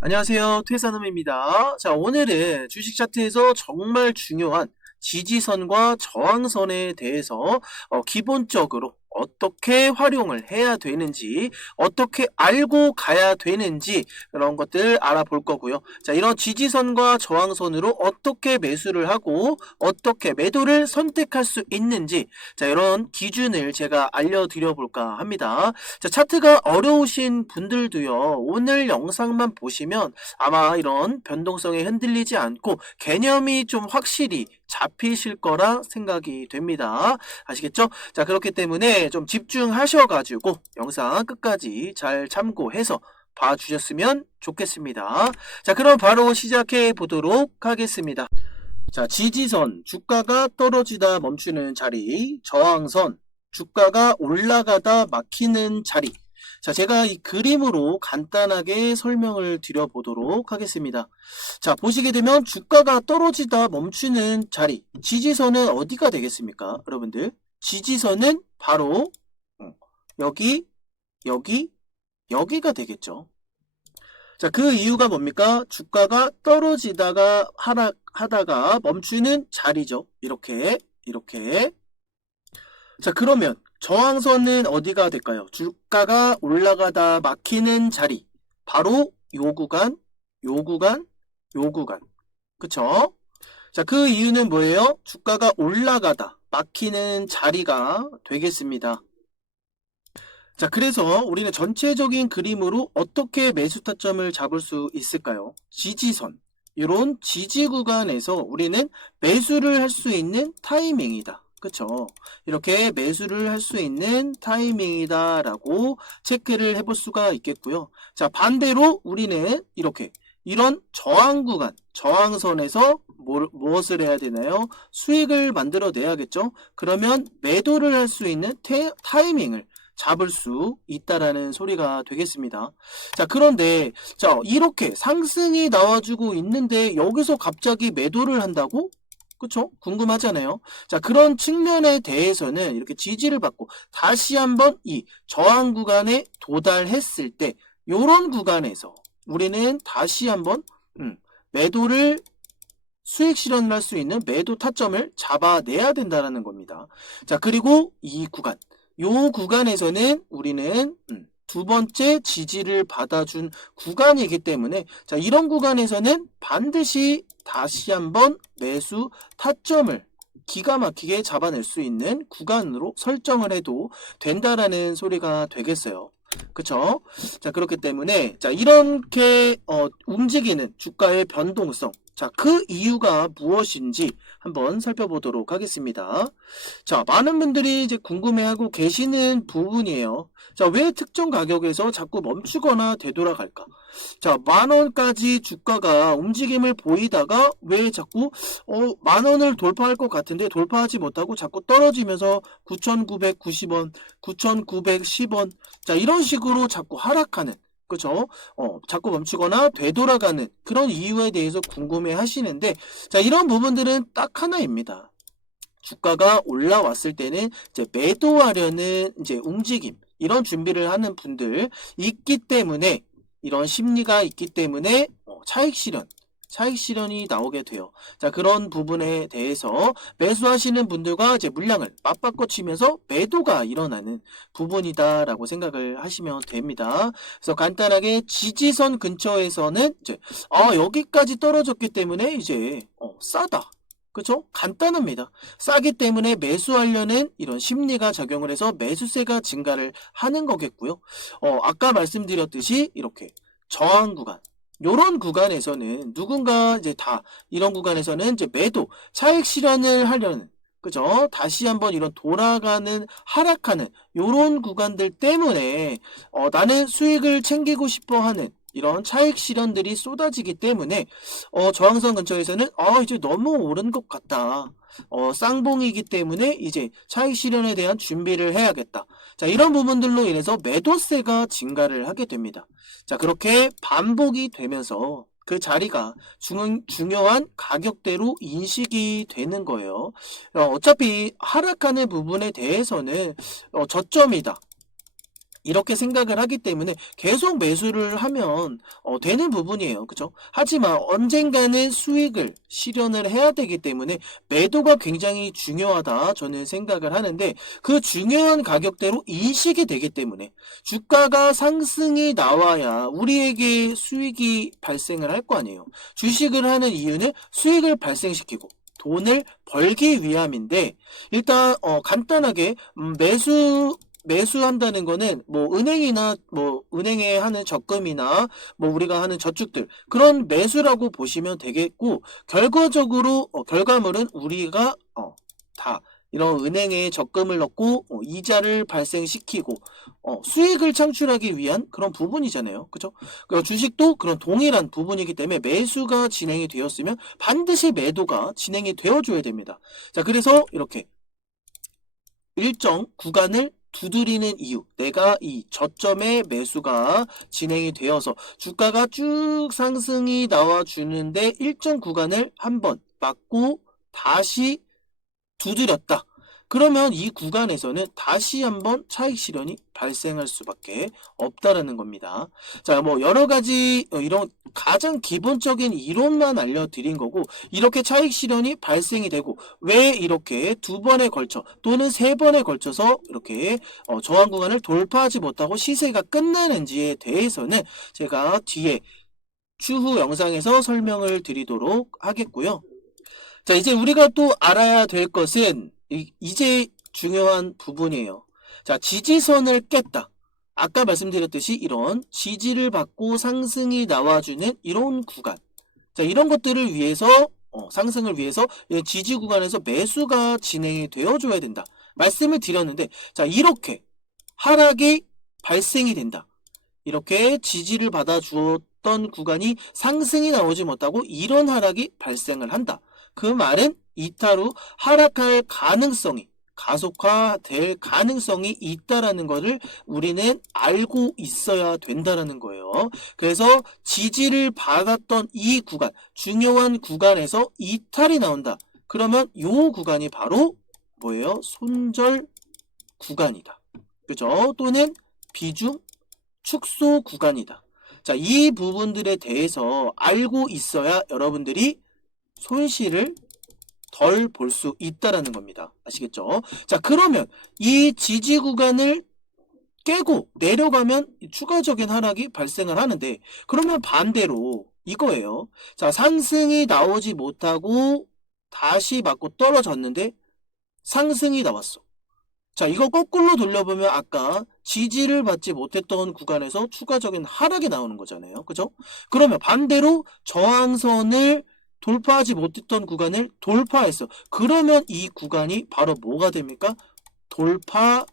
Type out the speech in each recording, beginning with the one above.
안녕하세요. 퇴사놈입니다. 자, 오늘은 주식 차트에서 정말 중요한 지지선과 저항선에 대해서 기본적으로 어떻게 활용을 해야 되는지, 어떻게 알고 가야 되는지 그런 것들 알아볼 거고요. 자, 이런 지지선과 저항선으로 어떻게 매수를 하고 어떻게 매도를 선택할 수 있는지, 자, 이런 기준을 제가 알려드려 볼까 합니다. 자, 차트가 어려우신 분들도요, 오늘 영상만 보시면 아마 이런 변동성에 흔들리지 않고 개념이 좀 확실히 잡히실 거라 생각이 됩니다. 아시겠죠? 자, 그렇기 때문에 좀 집중하셔가지고 영상 끝까지 잘 참고해서 봐주셨으면 좋겠습니다. 자, 그럼 바로 시작해 보도록 하겠습니다. 자, 지지선, 주가가 떨어지다 멈추는 자리, 저항선, 주가가 올라가다 막히는 자리. 자, 제가 이 그림으로 간단하게 설명을 드려보도록 하겠습니다. 자, 보시게 되면 주가가 떨어지다 멈추는 자리, 지지선은 어디가 되겠습니까? 여러분들, 지지선은 바로 여기, 여기, 여기가 되겠죠. 자, 그 이유가 뭡니까? 주가가 떨어지다가 하락하다가 멈추는 자리죠. 이렇게, 이렇게. 자, 그러면 저항선은 어디가 될까요? 주가가 올라가다 막히는 자리. 바로 요 구간, 요 구간, 요 구간. 그쵸? 자, 그 이유는 뭐예요? 주가가 올라가다 막히는 자리가 되겠습니다. 자, 그래서 우리는 전체적인 그림으로 어떻게 매수 타점을 잡을 수 있을까요? 지지선, 이런 지지 구간에서 우리는 매수를 할 수 있는 타이밍이다. 그쵸? 이렇게 매수를 할 수 있는 타이밍이다 라고 체크를 해볼 수가 있겠고요. 자, 반대로 우리는 이렇게 이런 저항 구간, 저항선에서 무엇을 해야 되나요? 수익을 만들어 내야겠죠? 그러면 매도를 할 수 있는 타이밍을 잡을 수 있다라는 소리가 되겠습니다. 자, 그런데 자, 이렇게 상승이 나와주고 있는데 여기서 갑자기 매도를 한다고? 그쵸? 궁금하잖아요. 자, 그런 측면에 대해서는 이렇게 지지를 받고 다시 한번 이 저항 구간에 도달했을 때 요런 구간에서 우리는 다시 한번 매도를 수익 실현을 할 수 있는 매도 타점을 잡아내야 된다는 겁니다. 자, 그리고 이 구간, 요 구간에서는 우리는 두 번째 지지를 받아준 구간이기 때문에 자, 이런 구간에서는 반드시 다시 한번 매수 타점을 기가 막히게 잡아낼 수 있는 구간으로 설정을 해도 된다라는 소리가 되겠어요. 그쵸? 자, 그렇기 때문에 자, 이렇게 움직이는 주가의 변동성, 자, 그 이유가 무엇인지 한번 살펴보도록 하겠습니다. 자, 많은 분들이 이제 궁금해하고 계시는 부분이에요. 자, 왜 특정 가격에서 자꾸 멈추거나 되돌아갈까? 자, 10,000원까지 주가가 움직임을 보이다가 왜 자꾸 10,000원을 돌파할 것 같은데 돌파하지 못하고 자꾸 떨어지면서 9,990원, 9,910원, 자, 이런 식으로 자꾸 하락하는, 그죠? 자꾸 멈추거나 되돌아가는 그런 이유에 대해서 궁금해 하시는데, 자, 이런 부분들은 딱 하나입니다. 주가가 올라왔을 때는 이제 매도하려는 이제 움직임, 이런 준비를 하는 분들 있기 때문에, 이런 심리가 있기 때문에 차익 실현이 나오게 돼요. 자, 그런 부분에 대해서 매수하시는 분들과 이제 물량을 맞바꿔 치면서 매도가 일어나는 부분이다라고 생각을 하시면 됩니다. 그래서 간단하게 지지선 근처에서는 이제 여기까지 떨어졌기 때문에 이제 싸다. 그쵸? 간단합니다. 싸기 때문에 매수하려는 이런 심리가 작용을 해서 매수세가 증가를 하는 거겠고요. 아까 말씀드렸듯이 이렇게 저항 구간, 요런 구간에서는 누군가 이제 다 이런 구간에서는 이제 매도, 차익 실현을 하려는, 그죠? 다시 한번 이런 돌아가는, 하락하는 요런 구간들 때문에 나는 수익을 챙기고 싶어 하는 이런 차익 실현들이 쏟아지기 때문에 저항선 근처에서는 이제 너무 오른 것 같다. 쌍봉이기 때문에 이제 차익 실현에 대한 준비를 해야겠다. 자, 이런 부분들로 인해서 매도세가 증가를 하게 됩니다. 자, 그렇게 반복이 되면서 그 자리가 중요한 가격대로 인식이 되는 거예요. 어차피 하락하는 부분에 대해서는 저점이다. 이렇게 생각을 하기 때문에 계속 매수를 하면 되는 부분이에요. 그죠? 하지만 언젠가는 수익을 실현을 해야 되기 때문에 매도가 굉장히 중요하다 저는 생각을 하는데, 그 중요한 가격대로 인식이 되기 때문에 주가가 상승이 나와야 우리에게 수익이 발생을 할 거 아니에요. 주식을 하는 이유는 수익을 발생시키고 돈을 벌기 위함인데, 일단 간단하게 매수한다는 거는 뭐 은행이나 뭐 은행에 하는 적금이나 뭐 우리가 하는 저축들, 그런 매수라고 보시면 되겠고, 결과적으로 결과물은 우리가 다 이런 은행에 적금을 넣고 이자를 발생시키고 수익을 창출하기 위한 그런 부분이잖아요. 그죠? 그러니까 주식도 그런 동일한 부분이기 때문에 매수가 진행이 되었으면 반드시 매도가 진행이 되어줘야 됩니다. 자, 그래서 이렇게 일정 구간을 두드리는 이유, 내가 이 저점의 매수가 진행이 되어서 주가가 쭉 상승이 나와주는데 일정 구간을 한번 맞고 다시 두드렸다. 그러면 이 구간에서는 다시 한번 차익 실현이 발생할 수밖에 없다라는 겁니다. 자, 뭐 여러 가지 이런 가장 기본적인 이론만 알려드린 거고, 이렇게 차익 실현이 발생이 되고 왜 이렇게 두 번에 걸쳐 또는 세 번에 걸쳐서 이렇게 저항 구간을 돌파하지 못하고 시세가 끝나는지에 대해서는 제가 뒤에 추후 영상에서 설명을 드리도록 하겠고요. 자, 이제 우리가 또 알아야 될 것은 이제 중요한 부분이에요. 자, 지지선을 깼다. 아까 말씀드렸듯이 이런 지지를 받고 상승이 나와주는 이런 구간. 자, 이런 것들을 위해서 상승을 위해서 지지 구간에서 매수가 진행이 되어줘야 된다. 말씀을 드렸는데, 자, 이렇게 하락이 발생이 된다. 이렇게 지지를 받아 주었던 구간이 상승이 나오지 못하고 이런 하락이 발생을 한다. 그 말은 이탈 후 하락할 가능성이, 가속화될 가능성이 있다라는 것을 우리는 알고 있어야 된다라는 거예요. 그래서 지지를 받았던 이 구간, 중요한 구간에서 이탈이 나온다. 그러면 이 구간이 바로 뭐예요? 손절 구간이다. 그죠? 또는 비중 축소 구간이다. 자, 이 부분들에 대해서 알고 있어야 여러분들이 손실을 덜 볼 수 있다라는 겁니다. 아시겠죠? 자, 그러면 이 지지 구간을 깨고 내려가면 추가적인 하락이 발생을 하는데, 그러면 반대로 이거예요. 자, 상승이 나오지 못하고 다시 맞고 떨어졌는데 상승이 나왔어. 자, 이거 거꾸로 돌려보면 아까 지지를 받지 못했던 구간에서 추가적인 하락이 나오는 거잖아요. 그죠? 그러면 반대로 저항선을 돌파하지 못했던 구간을 돌파했어. 그러면 이 구간이 바로 뭐가 됩니까? 돌파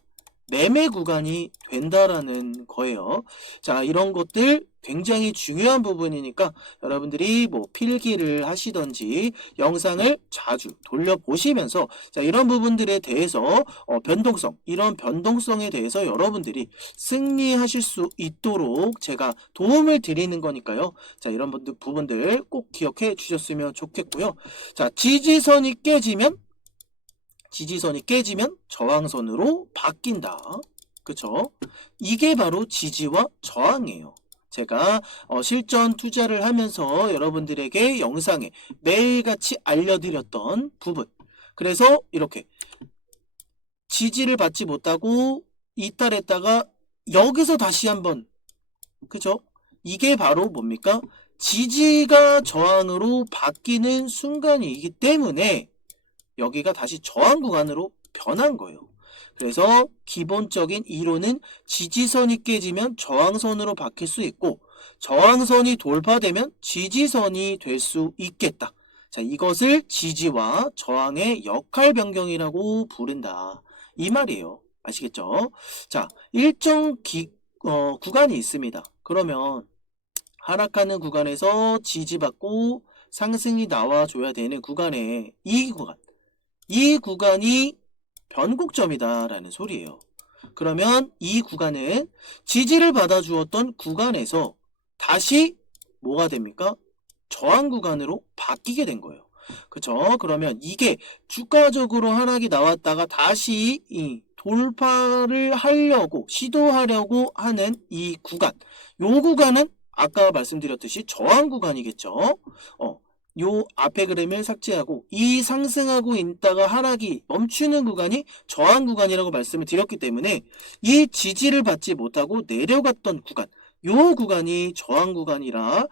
매매 구간이 된다라는 거예요. 자, 이런 것들 굉장히 중요한 부분이니까 여러분들이 뭐 필기를 하시던지 영상을 자주 돌려보시면서, 자, 이런 부분들에 대해서 변동성, 이런 변동성에 대해서 여러분들이 승리하실 수 있도록 제가 도움을 드리는 거니까요. 자, 이런 부분들 꼭 기억해 주셨으면 좋겠고요. 자, 지지선이 깨지면 저항선으로 바뀐다. 그쵸? 이게 바로 지지와 저항이에요. 제가 실전 투자를 하면서 여러분들에게 영상에 매일같이 알려드렸던 부분. 그래서 이렇게 지지를 받지 못하고 이탈했다가 여기서 다시 한번, 그죠? 이게 바로 뭡니까? 지지가 저항으로 바뀌는 순간이기 때문에 여기가 다시 저항 구간으로 변한 거예요. 그래서 기본적인 이론은 지지선이 깨지면 저항선으로 바뀔 수 있고, 저항선이 돌파되면 지지선이 될 수 있겠다. 자, 이것을 지지와 저항의 역할 변경이라고 부른다. 이 말이에요. 아시겠죠? 자, 일정 구간이 있습니다. 그러면 하락하는 구간에서 지지받고 상승이 나와줘야 되는 구간에 이 구간이 변곡점이다라는 소리예요. 그러면 이 구간은 지지를 받아주었던 구간에서 다시 뭐가 됩니까? 저항 구간으로 바뀌게 된 거예요. 그쵸? 그러면 이게 주가적으로 하락이 나왔다가 다시 돌파를 하려고 시도하려고 하는 이 구간, 요 구간은 아까 말씀드렸듯이 저항 구간이겠죠. 요 앞에 그림을 삭제하고 이 상승하고 있다가 하락이 멈추는 구간이 저항 구간이라고 말씀을 드렸기 때문에 이 지지를 받지 못하고 내려갔던 구간, 요 구간이 저항 구간이라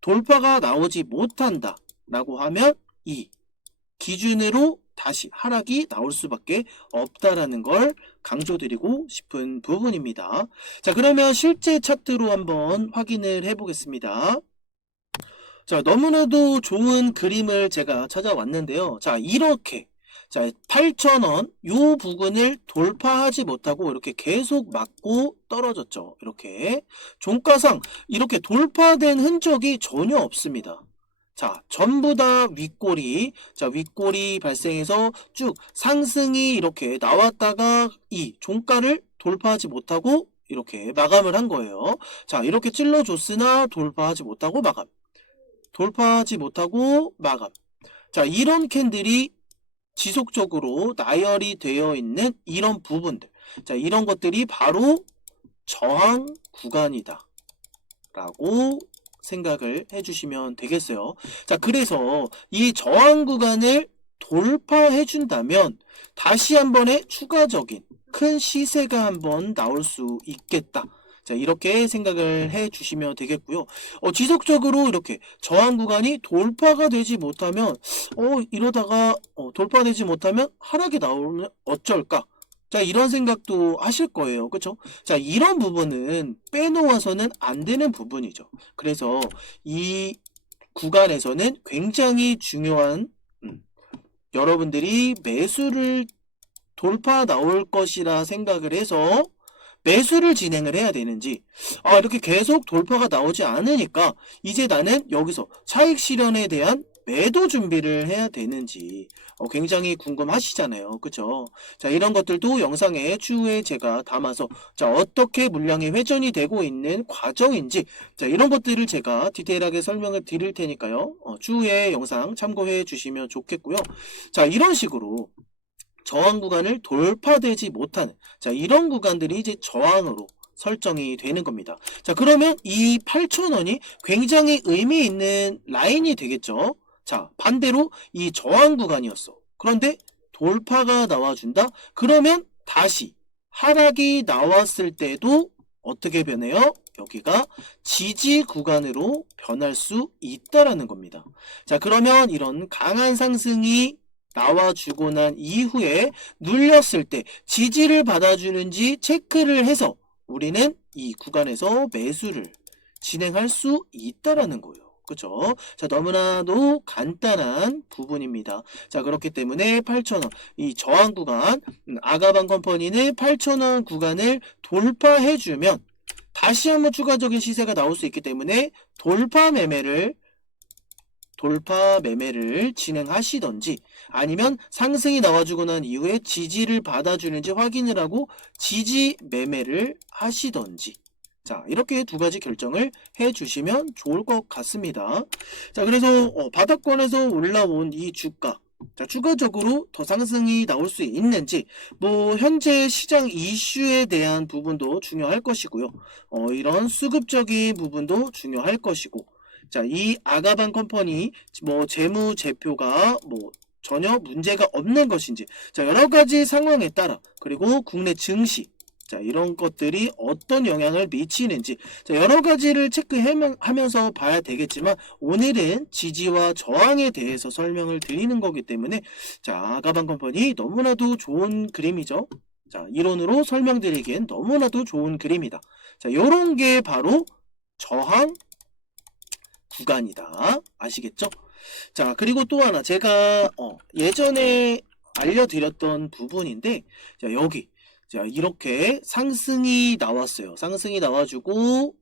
돌파가 나오지 못한다 라고 하면 이 기준으로 다시 하락이 나올 수밖에 없다라는 걸 강조드리고 싶은 부분입니다. 자, 그러면 실제 차트로 한번 확인을 해보겠습니다. 자, 너무나도 좋은 그림을 제가 찾아왔는데요. 자, 이렇게 8,000원 요 부근을 돌파하지 못하고 이렇게 계속 맞고 떨어졌죠. 이렇게 종가상 이렇게 돌파된 흔적이 전혀 없습니다. 자, 전부 다 윗꼬리, 윗꼬리 발생해서 쭉 상승이 이렇게 나왔다가 이 종가를 돌파하지 못하고 이렇게 마감을 한 거예요. 자, 이렇게 찔러줬으나 돌파하지 못하고 마감. 돌파하지 못하고 마감. 자, 이런 캔들이 지속적으로 나열이 되어 있는 이런 부분들. 자, 이런 것들이 바로 저항 구간이다 라고 생각을 해주시면 되겠어요. 자, 그래서 이 저항 구간을 돌파해 준다면 다시 한 번의 추가적인 큰 시세가 한번 나올 수 있겠다. 자, 이렇게 생각을 해 주시면 되겠고요. 지속적으로 이렇게 저항 구간이 돌파가 되지 못하면 이러다가 돌파되지 못하면 하락이 나오면 어쩔까? 자, 이런 생각도 하실 거예요. 그쵸? 자, 이런 부분은 빼놓아서는 안 되는 부분이죠. 그래서 이 구간에서는 굉장히 중요한 여러분들이 매수를 돌파 나올 것이라 생각을 해서 매수를 진행을 해야 되는지, 이렇게 계속 돌파가 나오지 않으니까 이제 나는 여기서 차익 실현에 대한 매도 준비를 해야 되는지 굉장히 궁금하시잖아요. 그쵸? 자, 이런 것들도 영상에 추후에 제가 담아서 어떻게 물량이 회전이 되고 있는 과정인지 이런 것들을 제가 디테일하게 설명을 드릴 테니까요. 추후에 영상 참고해 주시면 좋겠고요. 자, 이런 식으로 저항 구간을 돌파되지 못하는 이런 구간들이 이제 저항으로 설정이 되는 겁니다. 자, 그러면 이 8,000원이 굉장히 의미 있는 라인이 되겠죠. 자, 반대로 이 저항 구간이었어. 그런데 돌파가 나와준다? 그러면 다시 하락이 나왔을 때도 어떻게 변해요? 여기가 지지 구간으로 변할 수 있다라는 겁니다. 자, 그러면 이런 강한 상승이 나와주고 난 이후에 눌렸을 때 지지를 받아주는지 체크를 해서 우리는 이 구간에서 매수를 진행할 수 있다라는 거예요. 그죠? 자, 너무나도 간단한 부분입니다. 자, 그렇기 때문에 8,000원 이 저항 구간, 아가방 컴퍼니는 8,000원 구간을 돌파해주면 다시 한번 추가적인 시세가 나올 수 있기 때문에 돌파 매매를 진행하시던지 아니면 상승이 나와주고 난 이후에 지지를 받아주는지 확인을 하고 지지 매매를 하시던지 자, 이렇게 두 가지 결정을 해주시면 좋을 것 같습니다. 자, 그래서 바닥권에서 올라온 이 주가 자, 추가적으로 더 상승이 나올 수 있는지 현재 시장 이슈에 대한 부분도 중요할 것이고요. 이런 수급적인 부분도 중요할 것이고 자, 이 아가방 컴퍼니 재무제표가 전혀 문제가 없는 것인지 자, 여러 가지 상황에 따라 그리고 국내 증시 자, 이런 것들이 어떤 영향을 미치는지 자, 여러 가지를 체크하면서 봐야 되겠지만 오늘은 지지와 저항에 대해서 설명을 드리는 거기 때문에 자, 아가방 컴퍼니 너무나도 좋은 그림이죠. 자, 이론으로 설명드리기엔 너무나도 좋은 그림이다. 자, 요런 게 바로 저항 구간이다. 아시겠죠? 자, 그리고 또 하나 제가 예전에 알려드렸던 부분인데 자, 여기 자, 이렇게 상승이 나왔어요. 상승이 나와주고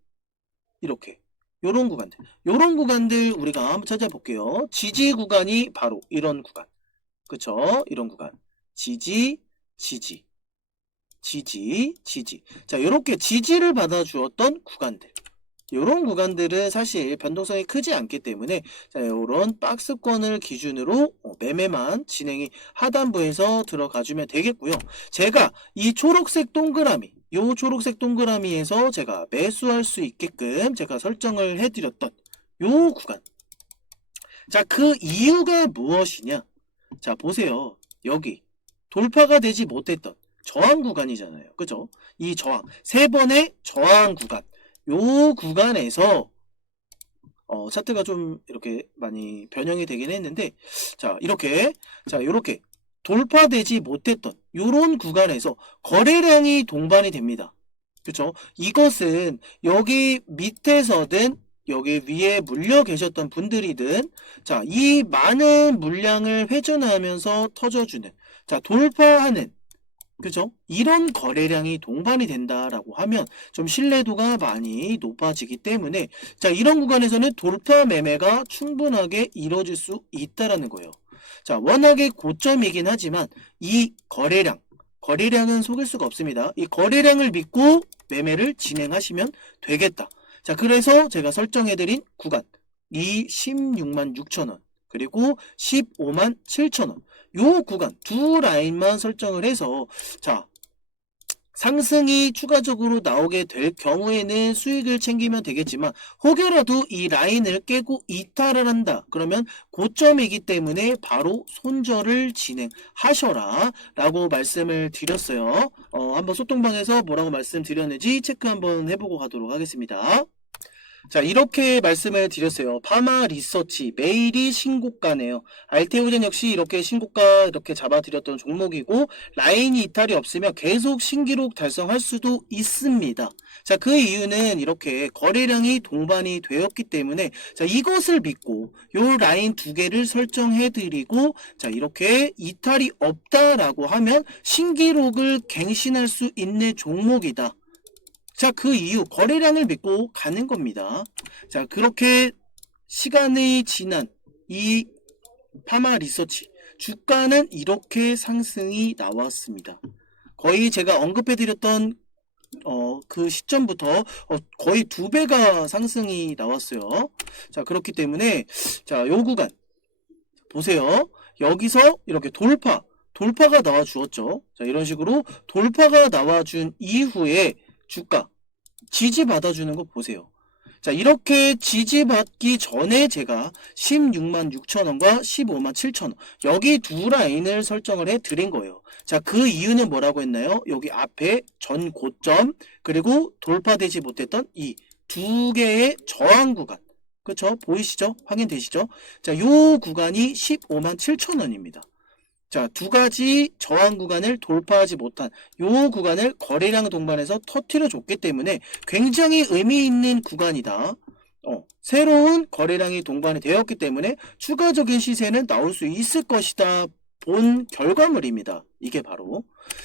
이렇게 요런 구간들 우리가 한번 찾아볼게요. 지지 구간이 바로 이런 구간 그쵸? 이런 구간 지지 자, 이렇게 지지를 받아주었던 구간들 이런 구간들은 사실 변동성이 크지 않기 때문에 자, 이런 박스권을 기준으로 매매만 진행이 하단부에서 들어가주면 되겠고요. 제가 이 초록색 동그라미, 요 초록색 동그라미에서 제가 매수할 수 있게끔 제가 설정을 해드렸던 요 구간. 자, 그 이유가 무엇이냐? 자, 보세요. 여기 돌파가 되지 못했던 저항 구간이잖아요. 그죠? 이 저항, 세 번의 저항 구간. 요 구간에서 차트가 좀 이렇게 많이 변형이 되긴 했는데 이렇게 돌파되지 못했던 요런 구간에서 거래량이 동반이 됩니다. 그쵸? 이것은 여기 밑에서든 여기 위에 물려 계셨던 분들이든 자, 이 많은 물량을 회전하면서 터져주는 돌파하는 그죠? 이런 거래량이 동반이 된다라고 하면 좀 신뢰도가 많이 높아지기 때문에 자, 이런 구간에서는 돌파 매매가 충분하게 이루어질 수 있다라는 거예요. 자, 워낙에 고점이긴 하지만 이 거래량은 속일 수가 없습니다. 이 거래량을 믿고 매매를 진행하시면 되겠다. 자, 그래서 제가 설정해드린 구간 이 16만 6천원 그리고 15만 7천원 요 구간 두 라인만 설정을 해서 자, 상승이 추가적으로 나오게 될 경우에는 수익을 챙기면 되겠지만 혹여라도 이 라인을 깨고 이탈을 한다 그러면 고점이기 때문에 바로 손절을 진행하셔라 라고 말씀을 드렸어요. 한번 소통방에서 뭐라고 말씀드렸는지 체크 한번 해보고 가도록 하겠습니다. 자, 이렇게 말씀을 드렸어요. 파마 리서치 매일이 신고가네요. 알테오젠 역시 이렇게 신고가 이렇게 잡아드렸던 종목이고 라인이 이탈이 없으면 계속 신기록 달성할 수도 있습니다. 자, 그 이유는 이렇게 거래량이 동반이 되었기 때문에 자, 이것을 믿고 요 라인 두 개를 설정해드리고 자, 이렇게 이탈이 없다라고 하면 신기록을 갱신할 수 있는 종목이다. 자, 그 이유 거래량을 믿고 가는 겁니다. 자, 그렇게 시간이 지난 이 파마 리서치 주가는 이렇게 상승이 나왔습니다. 거의 제가 언급해드렸던 그 시점부터 거의 2배가 상승이 나왔어요. 자, 그렇기 때문에 자, 요 구간 보세요. 여기서 이렇게 돌파가 나와 주었죠. 자, 이런 식으로 돌파가 나와준 이후에 주가 지지받아주는 거 보세요. 자, 이렇게 지지받기 전에 제가 16만 6천원과 15만 7천원 여기 두 라인을 설정을 해 드린 거예요. 자, 그 이유는 뭐라고 했나요? 여기 앞에 전 고점 그리고 돌파되지 못했던 이 두 개의 저항 구간 그쵸? 보이시죠? 확인되시죠? 자, 요 구간이 15만 7천원입니다. 자, 두 가지 저항 구간을 돌파하지 못한 요 구간을 거래량 동반해서 터뜨려 줬기 때문에 굉장히 의미 있는 구간이다. 새로운 거래량이 동반이 되었기 때문에 추가적인 시세는 나올 수 있을 것이다. 본 결과물입니다. 이게 바로.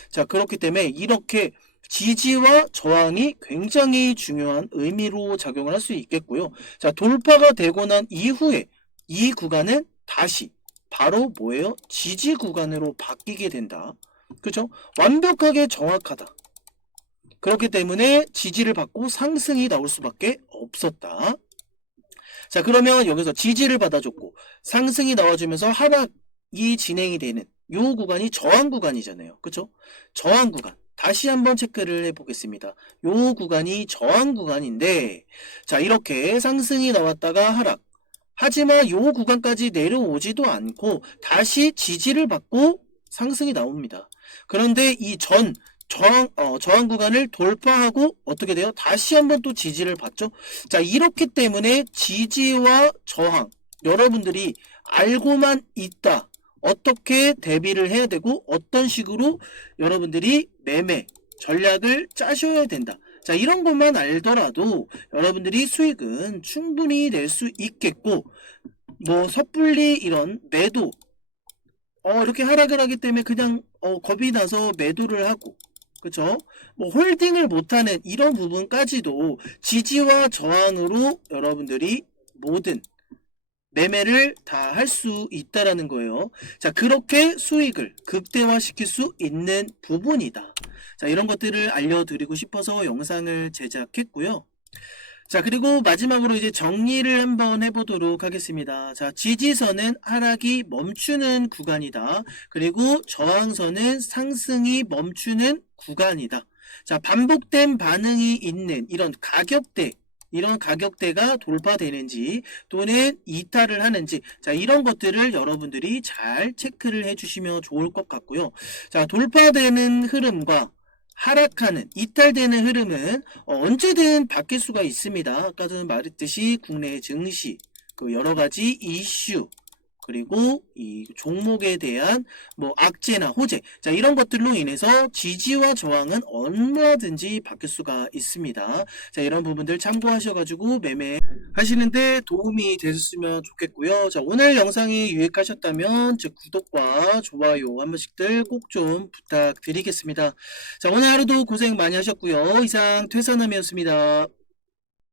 자, 그렇기 때문에 이렇게 지지와 저항이 굉장히 중요한 의미로 작용을 할 수 있겠고요. 자, 돌파가 되고 난 이후에 이 구간은 다시 바로 뭐예요? 지지 구간으로 바뀌게 된다. 그죠? 완벽하게 정확하다. 그렇기 때문에 지지를 받고 상승이 나올 수밖에 없었다. 자, 그러면 여기서 지지를 받아줬고 상승이 나와주면서 하락이 진행이 되는 요 구간이 저항 구간이잖아요. 그죠? 저항 구간. 다시 한번 체크를 해보겠습니다. 요 구간이 저항 구간인데 자, 이렇게 상승이 나왔다가 하락. 하지만 요 구간까지 내려오지도 않고 다시 지지를 받고 상승이 나옵니다. 그런데 이 저항 구간을 돌파하고 어떻게 돼요? 다시 한번 또 지지를 받죠. 자, 이렇기 때문에 지지와 저항 여러분들이 알고만 있다. 어떻게 대비를 해야 되고 어떤 식으로 여러분들이 매매 전략을 짜셔야 된다. 자, 이런 것만 알더라도 여러분들이 수익은 충분히 낼 수 있겠고 뭐 섣불리 이런 매도 이렇게 하락을 하기 때문에 그냥 겁이 나서 매도를 하고 그쵸? 뭐 홀딩을 못하는 이런 부분까지도 지지와 저항으로 여러분들이 모든 매매를 다 할 수 있다라는 거예요. 자, 그렇게 수익을 극대화시킬 수 있는 부분이다. 자, 이런 것들을 알려드리고 싶어서 영상을 제작했고요. 자, 그리고 마지막으로 이제 정리를 한번 해보도록 하겠습니다. 자, 지지선은 하락이 멈추는 구간이다. 그리고 저항선은 상승이 멈추는 구간이다. 자, 반복된 반응이 있는 이런 가격대가 돌파되는지 또는 이탈을 하는지, 자, 이런 것들을 여러분들이 잘 체크를 해주시면 좋을 것 같고요. 자, 돌파되는 흐름과 하락하는, 이탈되는 흐름은 언제든 바뀔 수가 있습니다. 아까도 말했듯이 국내 증시, 그 여러 가지 이슈, 그리고 이 종목에 대한 뭐 악재나 호재, 자, 이런 것들로 인해서 지지와 저항은 얼마든지 바뀔 수가 있습니다. 자, 이런 부분들 참고하셔가지고 매매 하시는데 도움이 되셨으면 좋겠고요. 자, 오늘 영상이 유익하셨다면 제 구독과 좋아요 한 번씩들 꼭 좀 부탁드리겠습니다. 자, 오늘 하루도 고생 많이 하셨고요. 이상 퇴선함이었습니다.